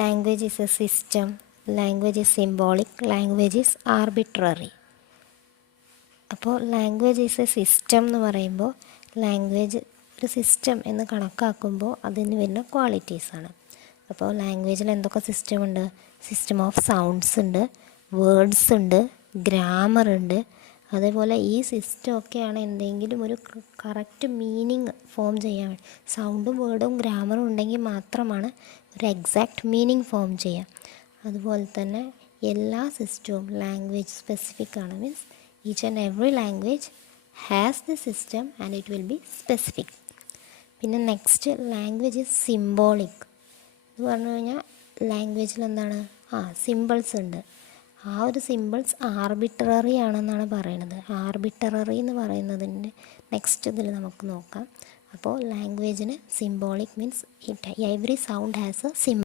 Language is A system, language is symbolic, language is arbitrary. അപ്പോൾ language is A system എന്ന് പറയുമ്പോൾ language ഒരു system എന്ന് കണക്കാക്കുമ്പോൾ അതിന് വരുന്ന ക്വാളിറ്റീസാണ്. അപ്പോൾ ലാംഗ്വേജിൽ എന്തൊക്കെ സിസ്റ്റം ഉണ്ട്? സിസ്റ്റം ഓഫ് സൗണ്ട്സ് ഉണ്ട്, വേർഡ്സ് ഉണ്ട്, ഗ്രാമർ ഉണ്ട്. അതേപോലെ ഈ സിസ്റ്റമൊക്കെയാണ് എന്തെങ്കിലും ഒരു കറക്റ്റ് മീനിങ് ഫോം ചെയ്യാൻ വേണ്ടി. സൗണ്ടും വേർഡും ഗ്രാമറും ഉണ്ടെങ്കിൽ മാത്രമാണ് ഒരു എക്സാക്റ്റ് മീനിങ് ഫോം ചെയ്യുക. അതുപോലെ തന്നെ എല്ലാ സിസ്റ്റവും ലാംഗ്വേജ് സ്പെസിഫിക് ആണ്. Means each and every language has the system and it will be specific. പിന്നെ നെക്സ്റ്റ്, ലാംഗ്വേജ് ഈസ് സിംബോളിക് എന്ന് പറഞ്ഞു കഴിഞ്ഞാൽ ലാംഗ്വേജിൽ എന്താണ്? സിമ്പിൾസ് ഉണ്ട്. ആ ഒരു സിമ്പിൾസ് ആർബിട്രറി ആണെന്നാണ് പറയുന്നത്. ആർബിട്രറി എന്ന് പറയുന്നതിൻ്റെ നെക്സ്റ്റ് ഇതിൽ നമുക്ക് നോക്കാം. അപ്പോൾ ലാംഗ്വേജിന് symbolic means every sound has a symbol.